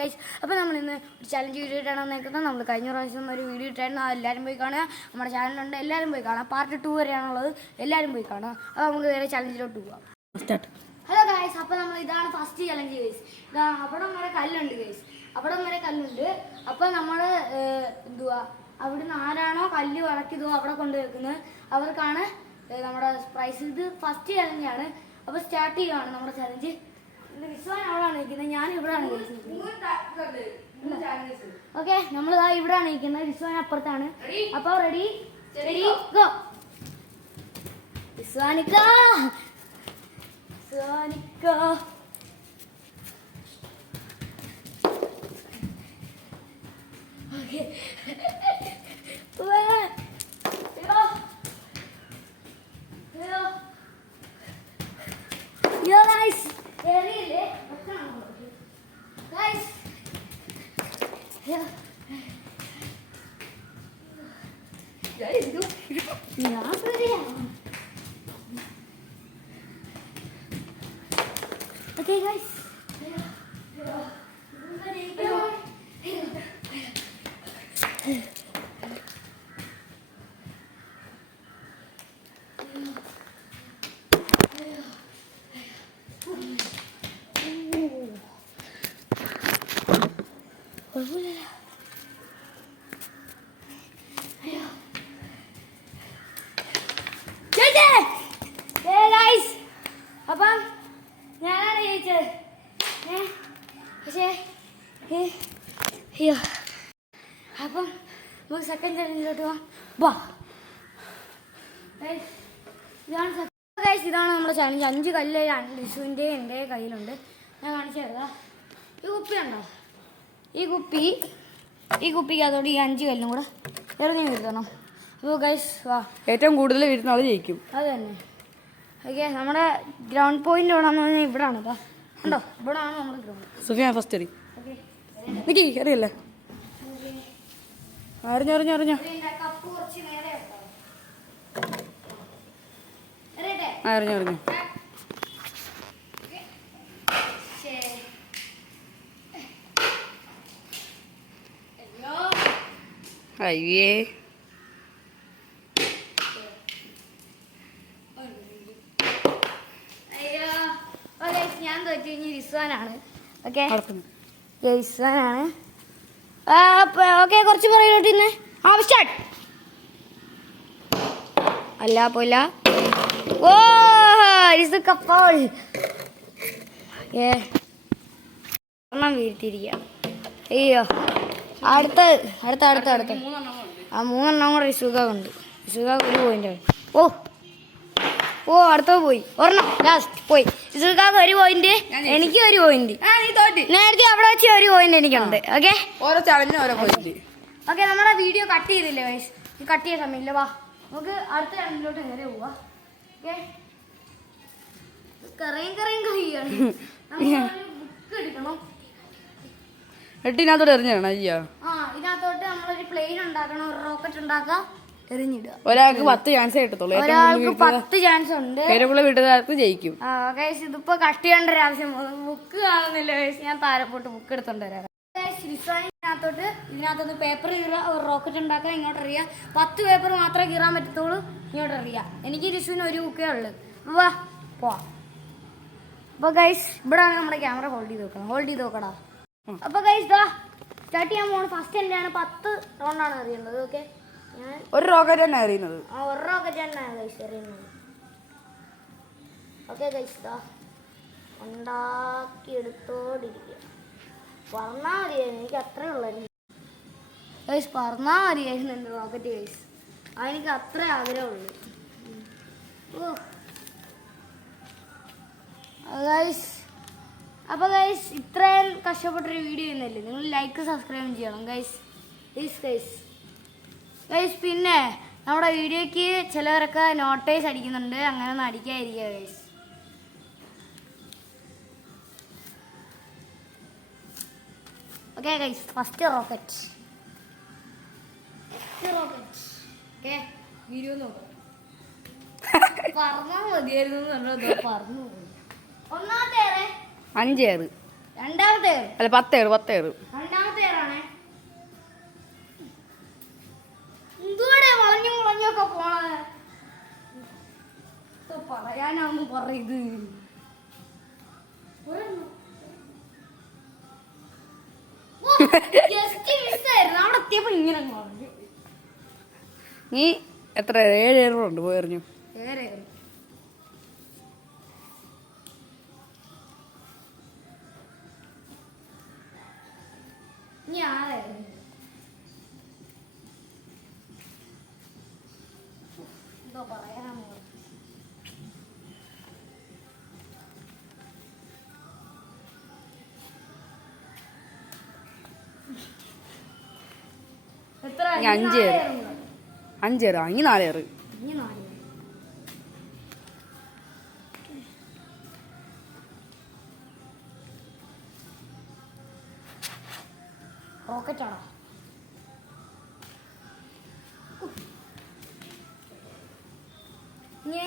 Guys, അപ്പോൾ നമ്മൾ ഇന്ന് ഒരു ചലഞ്ച് വീഡിയോ ഇട്ടാണ് വന്നേക്കുന്നത്. നമ്മൾ കഴിഞ്ഞ പ്രാവശ്യം ഒരു വീഡിയോ ഇട്ടായിരുന്നു, എല്ലാവരും പോയി കാണുക. നമ്മുടെ ചാനലുണ്ട്, എല്ലാവരും പോയി കാണാം. പാർട്ട് 2 വരെയാണുള്ളത്, എല്ലാവരും പോയി കാണുക. അപ്പോൾ നമുക്ക് വേറെ ചലഞ്ചിലോട്ട് പോകാം. ഹലോ ഗൈസ്, അപ്പോൾ നമ്മൾ ഇതാണ് ഫസ്റ്റ് ചലഞ്ച് ഗൈസ്. ഇതാ അവിടെ വരെ കല്ലുണ്ട് ഗൈസ്, അവിടെ വരെ കല്ലുണ്ട്. അപ്പോൾ നമ്മൾ എന്തുവാ അവിടുന്ന് ആരാണോ കല്ല് വളക്കിയതോ അവിടെ കൊണ്ട് വെക്കുന്നത് അവർക്കാണ് നമ്മുടെ പ്രൈസ്. ഇത് ഫസ്റ്റ് ചലഞ്ചാണ്. അപ്പോൾ സ്റ്റാർട്ട് ചെയ്യുകയാണ് നമ്മുടെ ചലഞ്ച്. വിശ്വാൻ അവിടെയാണ് നിൽക്കുന്നത്, ഞാൻ ഇവിടെയാണ് ഓക്കെ. നമ്മളിതാ ഇവിടെയാണ് നിൽക്കുന്നത്, വിശ്വാൻ അപ്പുറത്താണ്. അപ്പോൾ റെഡി റെഡി ഗോ. വിശ്വാനിക്ക വിശ്വാനിക്ക ഓക്കെ. Yo guys, എറിയില്ലേ guys. ഞാൻ പറയാ ഓക്കെ ഗൈസ്. അപ്പം ഞാനാണ് ജയിച്ചത്. പക്ഷേ അയ്യോ, അപ്പം നമുക്ക് സെക്കൻഡ് ചലഞ്ചിലോട്ട് പോവാം. ഇതാണ് നമ്മുടെ ചലഞ്ച്. 5 കല്ല് ലിസുവിൻ്റെ എൻ്റെ കയ്യിലുണ്ട്. ഞാൻ കാണിച്ചു തരാം. ഈ കുപ്പി ഉണ്ടോ, ഈ കുപ്പിക്കകത്തോട്ട് ഈ 5 കല്ലും കൂടെ എറിഞ്ഞു വീഴ്ത്തണം. അപ്പോൾ ഗൈസ് വാ, ഏറ്റവും കൂടുതൽ വീഴുന്ന ആൾ ജയിക്കും. അത് തന്നെ. ഓക്കെ, നമ്മുടെ ഗ്രൗണ്ട് പോയിന്റ് എവിടെയാണെന്ന് പറഞ്ഞാൽ ഇവിടെയാണ്. ഇതാ ഉണ്ടോ, ഇവിടെയാണ് നമ്മുടെ ഗ്രൗണ്ട്. സുഫിയ ഫസ്റ്റ് എറി. നിക്കി അറിയല്ലേ, അറിഞ്ഞോ കപ്പ് കുറച്ച് നേരെ അറിഞ്ഞോ. അയ്യേ, ഞാൻ തോറ്റു. ഇനി വിശ്വാനാണ്. ഓക്കെ, വിശ്വാനാണ്. ഓക്കെ, കുറച്ച് പറയുന്നോട്ട് ഇന്ന് സ്റ്റാർട്ട്. അല്ല പോല. ഓ കപ്പോൾ വീഴ്ത്തിരിക്കുക. അയ്യോ, അടുത്ത 3 കൂടെ ഇസുഖുണ്ട്. ഇസുഖ ഒരു പോയിന്റ്. ഓ അടുത്ത പോയി, ഒരെണ്ണം ലാസ്റ്റ് പോയി. ഇസുഖാക്ക് 1 പോയിന്റ്, എനിക്ക് 1 പോയിന്റ്. നേരത്തെ അവിടെ വെച്ച് 1 പോയിന്റ് എനിക്കുണ്ട്. ഓക്കെ, ഓരോ ചലഞ്ചിനും ഓരോ പോയിന്റ്. ഓക്കെ, നമ്മുടെ വീഡിയോ കട്ട് ചെയ്തില്ലേ വയസ്സ്, കട്ട് ചെയ്യാൻ സമയമില്ല. വാ നമുക്ക് അടുത്ത ചാനലിലോട്ട് നേരെ പോവാ. ഓക്കെ, കറിയാണ്. ബുക്ക് എടുക്കണം. ഇതിനകത്തോട്ട് എറിഞ്ഞാണ്. അയ്യോ, ഇതിനകത്തോട്ട് നമ്മളൊരു പ്ലെയിൻ ഉണ്ടാക്കണം, ഒരു റോക്കറ്റ് ഉണ്ടാക്കാം, എറിഞ്ഞിടുക. ഒരാൾക്ക് 10 ചാൻസ് കിട്ടത്തുള്ളൂ. ഒരാൾക്ക് 10 ചാൻസ് ഉണ്ട്. വീട്ടുകാർക്ക് ജയിക്കും. ഇതിപ്പോ കട്ട് ചെയ്യേണ്ട ഒരു ആവശ്യം, ബുക്ക് കാണുന്നില്ല. ഞാൻ താരപ്പോട്ട് ബുക്ക് എടുത്തോണ്ട് വരാം. ഇതിനകത്തൊന്ന് പേപ്പർ കീറുക, ഒരു റോക്കറ്റ് ഉണ്ടാക്കുക, ഇങ്ങോട്ട് എറിയുക. 10 പേപ്പർ മാത്രമേ കീറാൻ പറ്റത്തുള്ളൂ, ഇങ്ങോട്ട് എറിയുക. എനിക്ക് രിഷുവിന് 1 ബുക്കേ ഉള്ളു. വാ പോവാം. അപ്പൊ ഗൈസ് ഇവിടെയാണ് നമ്മുടെ ക്യാമറ ഹോൾഡ് ചെയ്ത് നോക്കടാ. അപ്പൊ ഗൈസ് സ്റ്റാർട്ട് ചെയ്യാൻ പോകണം. ഫസ്റ്റ് എന്റെയാണ് 10 റൗണ്ടാണ് എറിയുന്നത്. ഓക്കെ, ഞാൻ ഒരു റോക്കറ്റ് തന്നെ എറിയുന്നത്. ഒരു റോക്കറ്റ് തന്നെയാണ് ഗൈസ് എറിയുന്നത്. ഓക്കെ ഗൈസ്, ഉണ്ടാക്കിയെടുത്തോണ്ടിരിക്കുക. പറഞ്ഞാൽ മതിയായിരുന്നു, എനിക്ക് അത്രേ ഉള്ളായിരുന്നു ഗൈസ്. പറഞ്ഞാൽ മതിയായിരുന്നു എൻ്റെ റോക്കറ്റ് ഗൈസ്, അതെനിക്ക് അത്രേ ആഗ്രഹമുള്ളൂ. ഗൈസ്, അപ്പോൾ ഗൈസ് ഇത്രയും കഷ്ടപ്പെട്ടൊരു വീഡിയോ ചെയ്യുന്നല്ലേ, നിങ്ങൾ ലൈക്ക് സബ്സ്ക്രൈബ് ചെയ്യണം ഗൈസ്. ഗൈസ് പിന്നെ നമ്മുടെ വീഡിയോയ്ക്ക് ചിലവരൊക്കെ നോട്ടൈസ് അടിക്കുന്നുണ്ട്, അങ്ങനെ ഒന്നും അടിക്കാതിരിക്കുക guys. Okay guys, first rocket. Okay, video നോക്കാം. പറഞ്ഞാൽ മതിയായിരുന്നു പറഞ്ഞു. ഒന്നാമത്തെ 5 ഏറ്. രണ്ടാമത്തെ എയർ. അല്ല 10 എയർ 10 എയർ. രണ്ടാമത്തെ എയറാണേ. എന്തുവാടെ വളഞ്ഞും വളഞ്ഞൊക്കെ പോണത്? പറയാനാന്ന് പറയത്. അവിടെ എത്തിയപ്പോ ഇങ്ങനെ പറഞ്ഞു. നീ എത്ര 7 എയർ ഉണ്ട് പോയി എറിഞ്ഞു. എന്തോ പറയാനാന്ന് പറഞ്ഞു. എത്ര? 5 എയർ. 5 എയർ. ഇനി 4 എയർ. റോക്കറ്റാണോ? ഇനി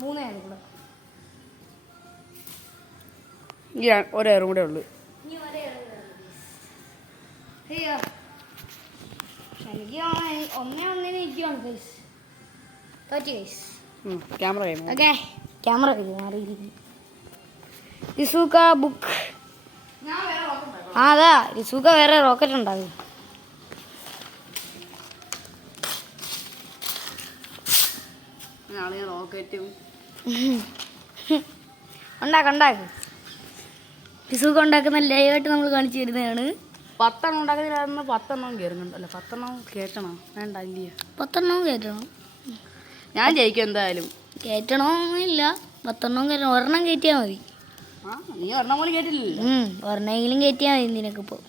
3 എയർ കൂടെ. ഇനി 1 എയറും കൂടെ ഉള്ളു. ഇനി 1 എയർ കൂടെ. അയ്യോ എനിക്ക് 1-1 ഇരിക്കുവാണ് ഗൈസ്. തോറ്റി ഗൈസ്. ക്യാമറ കഴിയുമ്പോൾ ഓക്കെ ക്യാമറ മാറിയിരിക്കും. റിസൂക്ക ബുക്ക്. ആ അതാ റിസൂക്ക വേറെ റോക്കറ്റ് ഉണ്ടാകും. റോക്കറ്റും ഉണ്ടാക്ക്. റിസൂക്ക ഉണ്ടാക്കുന്ന ലൈവായിട്ട് നമ്മൾ കാണിച്ചു തരുന്നതാണ്. 10 എണ്ണം ഉണ്ടാക്കുന്നതിന് 10 എണ്ണം കയറുന്നുണ്ട്. അല്ല 10 എണ്ണം കയറ്റണോ? വേണ്ട ഇല്ല 10 എണ്ണം കയറ്റണം. ഞാൻ ജയിക്കും എന്തായാലും. കയറ്റണമെന്നില്ല, 10 എണ്ണം കയറ്റണം. ഒരെണ്ണം കയറ്റിയാൽ മതി. നീ ഒരെണ്ണം പോലും കേട്ടില്ലല്ലോ. ഒരെണ്ണമെങ്കിലും കയറ്റിയാൽ മതി നിനക്കിപ്പോൾ.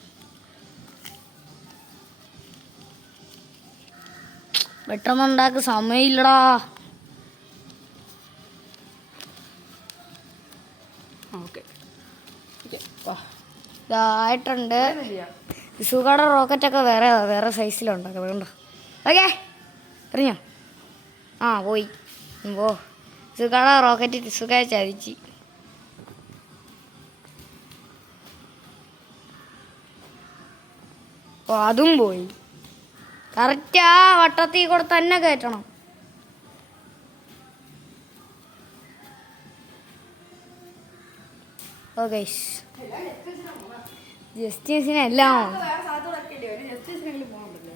പെട്ടെന്ന് ഉണ്ടാക്ക്, സമയമില്ലടാ. ഇതായിട്ടുണ്ട്. റിസൂക്കയുടെ റോക്കറ്റൊക്കെ വേറെ സൈസിലുണ്ടാക്കുന്നത് കണ്ടോ. ഓക്കെ അറിഞ്ഞോ? ആ പോയി പോ. റിസൂക്കയുടെ റോക്കറ്റ് റിസൂക്കയെ ചതിച്ച്. ഓ അതും പോയി. കറക്റ്റ് ആ വട്ടത്തിൽ കൂടെ തന്നെ കയറ്റണം. ഓക്കെ ജസ്റ്റിസിന് എല്ലാം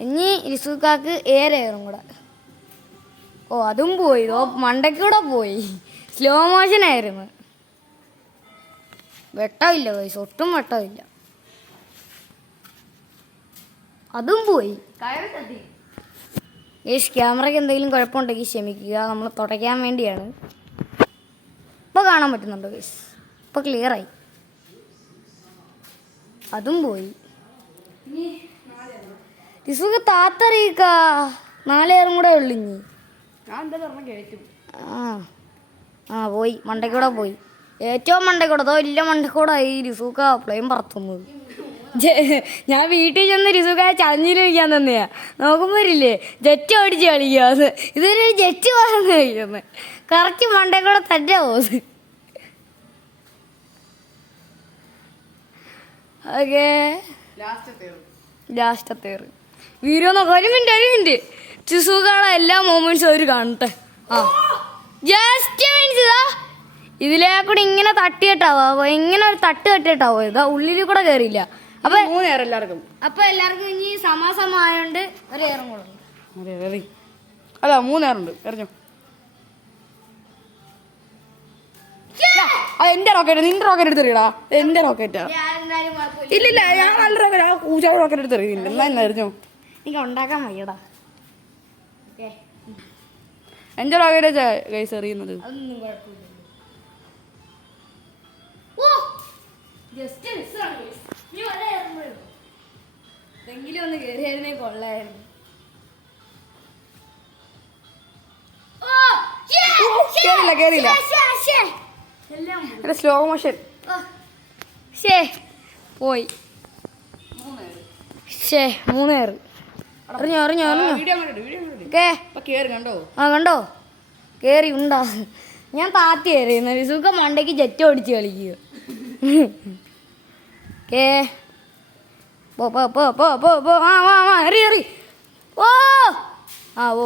ഇനി റിസൂക്കാക്ക് ഏറേറും കൂടെ. ഓ അതും പോയി. ഓ മണ്ടയ്ക്കൂടെ പോയി. സ്ലോ മോഷൻ ആയിരുന്നു. വെട്ടമില്ല ഗൈസ്, ഒട്ടും വെട്ടമില്ല. അതും പോയി. ഗൈസ് ക്യാമറയ്ക്ക് എന്തെങ്കിലും കുഴപ്പമുണ്ടെങ്കിൽ ക്ഷമിക്കുക, നമ്മൾ തുടയ്ക്കാൻ വേണ്ടിയാണ്. ഇപ്പോൾ കാണാൻ പറ്റുന്നുണ്ടോ ഗൈസ്? ഇപ്പോൾ ക്ലിയറായി. അതും പോയി. റിസുക്ക് താത്തറിയിക്ക 4 എയറും കൂടെ ഉള്ളു ഇനി. ആ പോയി, മണ്ടയ്ക്കൂടെ പോയി. ഏറ്റവും മണ്ടയ്ക്കൂടെ അതോ ഇല്ല മണ്ടയ്ക്കൂടെ ഈ റിസൂക്ക പ്ലെയിൻ പറത്തുന്നത്. ഞാൻ വീട്ടിൽ ചെന്ന് റിസൂക്കായ ചളഞ്ഞിരിക്കാൻ തന്നെയാ. നോക്കുമ്പോരില്ലേ ജെറ്റ് ഓടിച്ച് കളിക്കുക. ഇതൊരു ജെറ്റ് പറന്ന് കഴിക്കുന്നത് കറക്റ്റ് മണ്ടയ്ക്കൂടെ തന്നെ പോകുന്നത്. ഓക്കെ ലാസ്റ്റത്തെ വീഡിയോ നോക്കാം. ഒരു മിനിറ്റ് റിസൂക്കയുടെ എല്ലാ മൂമെന്റ്സും അവർ കാണട്ടെ. ആ ജസ്റ്റ് മീൻസ് ഇതാ ഇതിലേ കൂടെ ഇങ്ങനെ തട്ടിയിട്ടാവോ, ഇങ്ങനെ ഒരു തട്ട് തട്ടിയിട്ടാവോ. ഇതാ ഉള്ളിൽ കൂടെ കയറിയില്ല. അപ്പൊ 3 എയർ എല്ലാവർക്കും. അപ്പൊ എല്ലാവർക്കും ഇനി സമാസമായോണ്ട് ഒരു ഏറും കൊടുക്കും. അല്ല 3 എയറുണ്ട്. എറിഞ്ഞോ. എന്റെ റോക്കറ്റ്, നിന്റെ റോക്കറ്റ് എടുത്തെറിയടാ. എന്റെ റോക്കറ്റാ. ഇല്ലില്ല ഞാൻ നല്ല റോക്കറ്റ്, ആ പൂച്ച റോക്കറ്റ് എടുത്തെറിയുന്നില്ല. എന്നാ എറിഞ്ഞോ. എനിക്ക് ഉണ്ടാക്കാൻ വയ്യടാ. എന്റെ റോക്കറ്റ് കൈസ് എറിയുന്നത്. അതൊന്നും കുഴപ്പമില്ല. എങ്കിലും ഒന്ന് കയറിയായിരുന്നേ കൊള്ളായിരുന്നു. കേറിയില്ല സ്ലോ മോഷൻ പോയി. 3 എയർ. അറിഞ്ഞോ കണ്ടോ കേറി ഉണ്ടാ. ഞാൻ താത്തി എറിയുന്ന റിസുക്ക മണ്ടയ്ക്ക് ജെറ്റ് ഓടിച്ച് കളിക്കുക. ഓക്കേ പോ പോ പോ പോ പോ പോ ആ എറി എറി ഓ ആ ഓ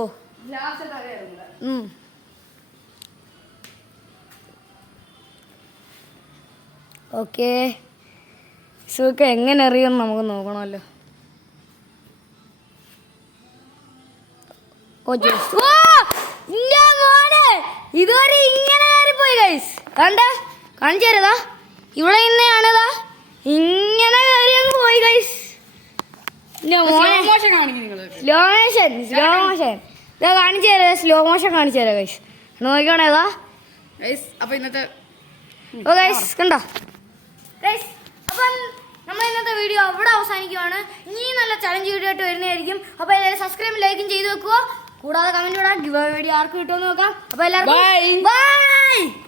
ഓക്കെ സുഖം എങ്ങനെ അറിയുമെന്ന് നമുക്ക് നോക്കണമല്ലോ. ഇതുവരെ ഇങ്ങനെ കയറിപ്പോയി ഗൈസ്. കണ്ട കാണിച്ചു തരതാ ഇവിടെ ഇന്നെയാണതാ ഇങ്ങനെ കയറി അങ്ങ് പോയി ഗൈസ്. സ്ലോ മോഷൻ ഇതാ കാണിച്ചു തരാം. സ്ലോ മോഷൻ കാണിച്ചു തരാം ഗൈസ്. നോക്കിക്കോണേ ഏതാ അപ്പൊ ഇന്നത്തെ ഓ ഗൈസ് കണ്ടോ ഗൈസ്. അപ്പം നമ്മൾ ഇന്നത്തെ വീഡിയോ അവിടെ അവസാനിക്കുവാണ്. ഇനി നല്ല ചലഞ്ച് വീഡിയോ ആയിട്ട് വരുന്നതായിരിക്കും. അപ്പോൾ എല്ലാവരും സബ്സ്ക്രൈബും ലൈക്കും ചെയ്ത് വെക്കുക. കൂടാതെ കമന്റ് ഇടാം. ഗിവ് അവേ വീഡിയോ ആർക്ക് കിട്ടുമെന്ന് നോക്കാം. അപ്പോൾ എല്ലാവർക്കും ബൈ.